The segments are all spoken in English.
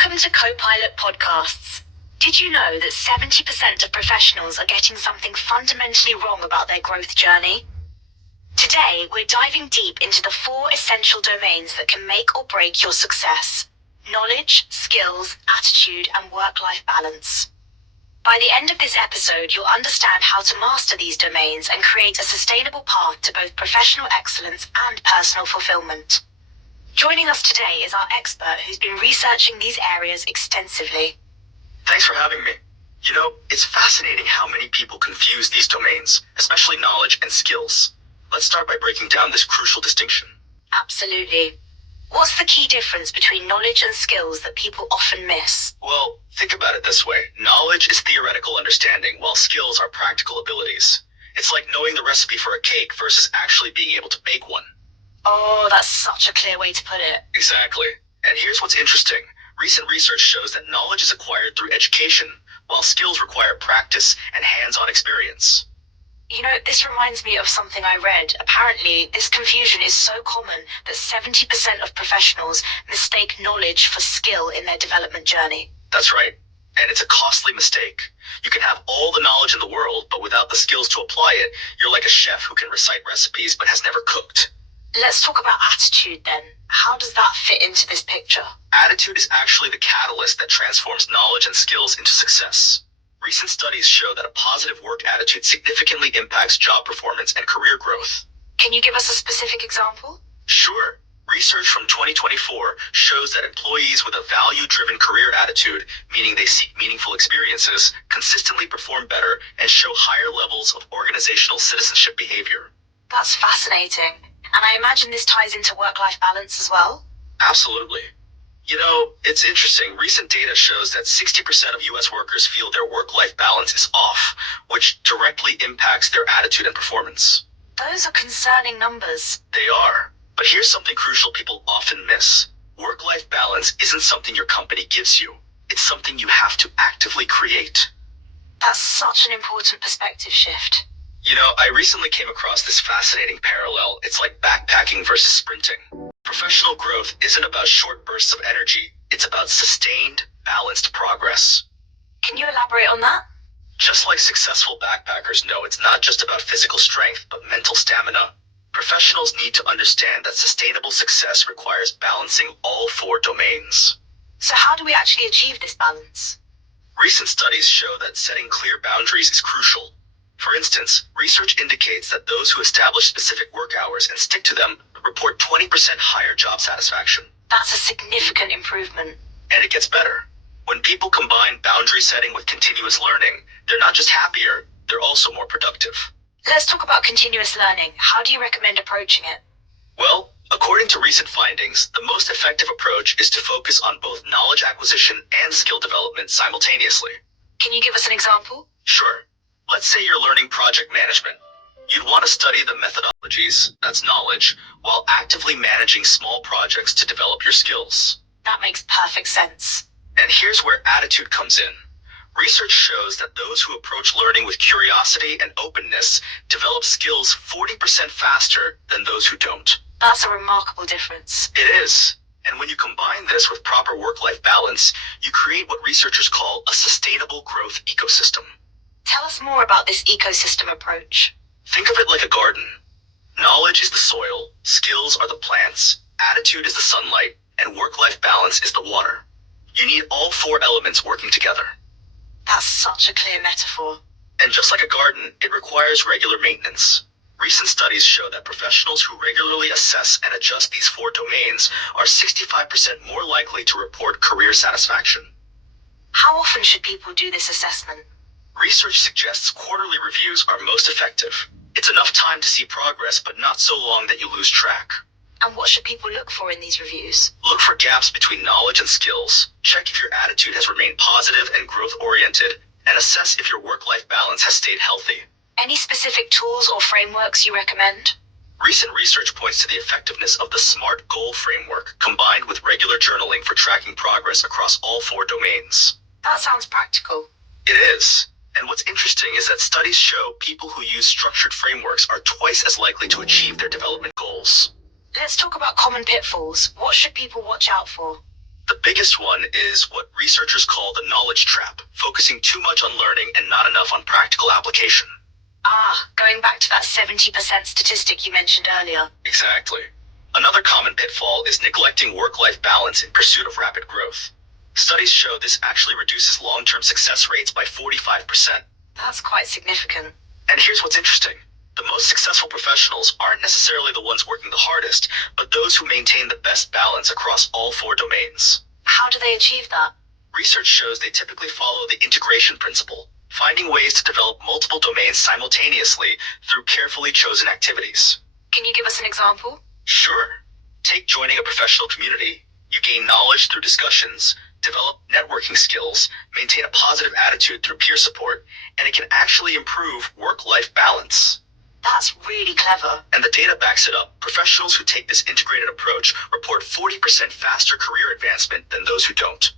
Welcome to Copilot Podcasts. Did you know that 70% of professionals are getting something fundamentally wrong about their growth journey? Today, we're diving deep into the 4 essential domains that can make or break your success: knowledge, skills, attitude, and work-life balance. By the end of this episode, you'll understand how to master these domains and create a sustainable path to both professional excellence and personal fulfillment. Joining us today is our expert who's been researching these areas extensively. Thanks for having me. You know, it's fascinating how many people confuse these domains, especially knowledge and skills. Let's start by breaking down this crucial distinction. Absolutely. What's the key difference between knowledge and skills that people often miss? Well, think about it this way. Knowledge is theoretical understanding, while skills are practical abilities. It's like knowing the recipe for a cake versus actually being able to bake one. Oh, that's such a clear way to put it. Exactly. And here's what's interesting. Recent research shows that knowledge is acquired through education, while skills require practice and hands-on experience. You know, this reminds me of something I read. Apparently, this confusion is so common that 70% of professionals mistake knowledge for skill in their development journey. That's right. And it's a costly mistake. You can have all the knowledge in the world, but without the skills to apply it, you're like a chef who can recite recipes but has never cooked. Let's talk about attitude then. How does that fit into this picture? Attitude is actually the catalyst that transforms knowledge and skills into success. Recent studies show that a positive work attitude significantly impacts job performance and career growth. Can you give us a specific example? Sure. Research from 2024 shows that employees with a value-driven career attitude, meaning they seek meaningful experiences, consistently perform better and show higher levels of organizational citizenship behavior. That's fascinating. And I imagine this ties into work-life balance as well? Absolutely. You know, it's interesting. Recent data shows that 60% of US workers feel their work-life balance is off, which directly impacts their attitude and performance. Those are concerning numbers. They are. But here's something crucial people often miss. Work-life balance isn't something your company gives you. It's something you have to actively create. That's such an important perspective shift. You know, I recently came across this fascinating parallel. It's like backpacking versus sprinting. Professional growth isn't about short bursts of energy. It's about sustained, balanced progress. Can you elaborate on that? Just like successful backpackers know, it's not just about physical strength, but mental stamina. Professionals need to understand that sustainable success requires balancing all 4 domains. So how do we actually achieve this balance? Recent studies show that setting clear boundaries is crucial. For instance, research indicates that those who establish specific work hours and stick to them report 20% higher job satisfaction. That's a significant improvement. And it gets better. When people combine boundary setting with continuous learning, they're not just happier, they're also more productive. Let's talk about continuous learning. How do you recommend approaching it? Well, according to recent findings, the most effective approach is to focus on both knowledge acquisition and skill development simultaneously. Can you give us an example? Sure. Let's say you're learning project management. You'd want to study the methodologies, that's knowledge, while actively managing small projects to develop your skills. That makes perfect sense. And here's where attitude comes in. Research shows that those who approach learning with curiosity and openness develop skills 40% faster than those who don't. That's a remarkable difference. It is. And when you combine this with proper work-life balance, you create what researchers call a sustainable growth ecosystem. Tell us more about this ecosystem approach. Think of it like a garden. Knowledge is the soil, skills are the plants, attitude is the sunlight, and work-life balance is the water. You need all 4 elements working together. That's such a clear metaphor. And just like a garden, it requires regular maintenance. Recent studies show that professionals who regularly assess and adjust these 4 domains are 65% more likely to report career satisfaction. How often should people do this assessment? Research suggests quarterly reviews are most effective. It's enough time to see progress, but not so long that you lose track. And what should people look for in these reviews? Look for gaps between knowledge and skills. Check if your attitude has remained positive and growth-oriented, and assess if your work-life balance has stayed healthy. Any specific tools or frameworks you recommend? Recent research points to the effectiveness of the SMART goal framework, combined with regular journaling for tracking progress across all 4 domains. That sounds practical. It is. And what's interesting is that studies show people who use structured frameworks are twice as likely to achieve their development goals. Let's talk about common pitfalls. What should people watch out for? The biggest one is what researchers call the knowledge trap, focusing too much on learning and not enough on practical application. Going back to that 70% statistic you mentioned earlier. Exactly. Another common pitfall is neglecting work-life balance in pursuit of rapid growth. Studies show this actually reduces long-term success rates by 45%. That's quite significant. And here's what's interesting. The most successful professionals aren't necessarily the ones working the hardest, but those who maintain the best balance across all 4 domains. How do they achieve that? Research shows they typically follow the integration principle, finding ways to develop multiple domains simultaneously through carefully chosen activities. Can you give us an example? Sure. Take joining a professional community. You gain knowledge through discussions, develop networking skills, maintain a positive attitude through peer support, and it can actually improve work-life balance. That's really clever. And the data backs it up. Professionals who take this integrated approach report 40% faster career advancement than those who don't.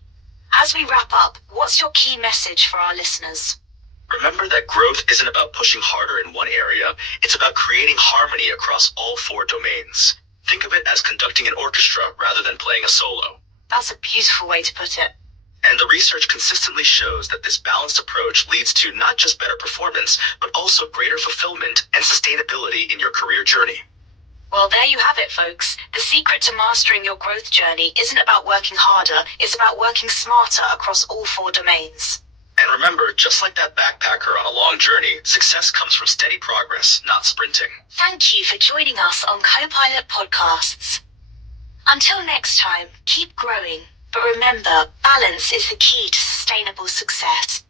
As we wrap up, what's your key message for our listeners? Remember that growth isn't about pushing harder in one area, it's about creating harmony across all 4 domains. Think of it as conducting an orchestra rather than playing a solo. That's a beautiful way to put it. And the research consistently shows that this balanced approach leads to not just better performance, but also greater fulfillment and sustainability in your career journey. Well, there you have it, folks. The secret to mastering your growth journey isn't about working harder, it's about working smarter across all 4 domains. And remember, just like that backpacker on a long journey, success comes from steady progress, not sprinting. Thank you for joining us on Copilot Podcasts. Until next time, keep growing. But remember, balance is the key to sustainable success.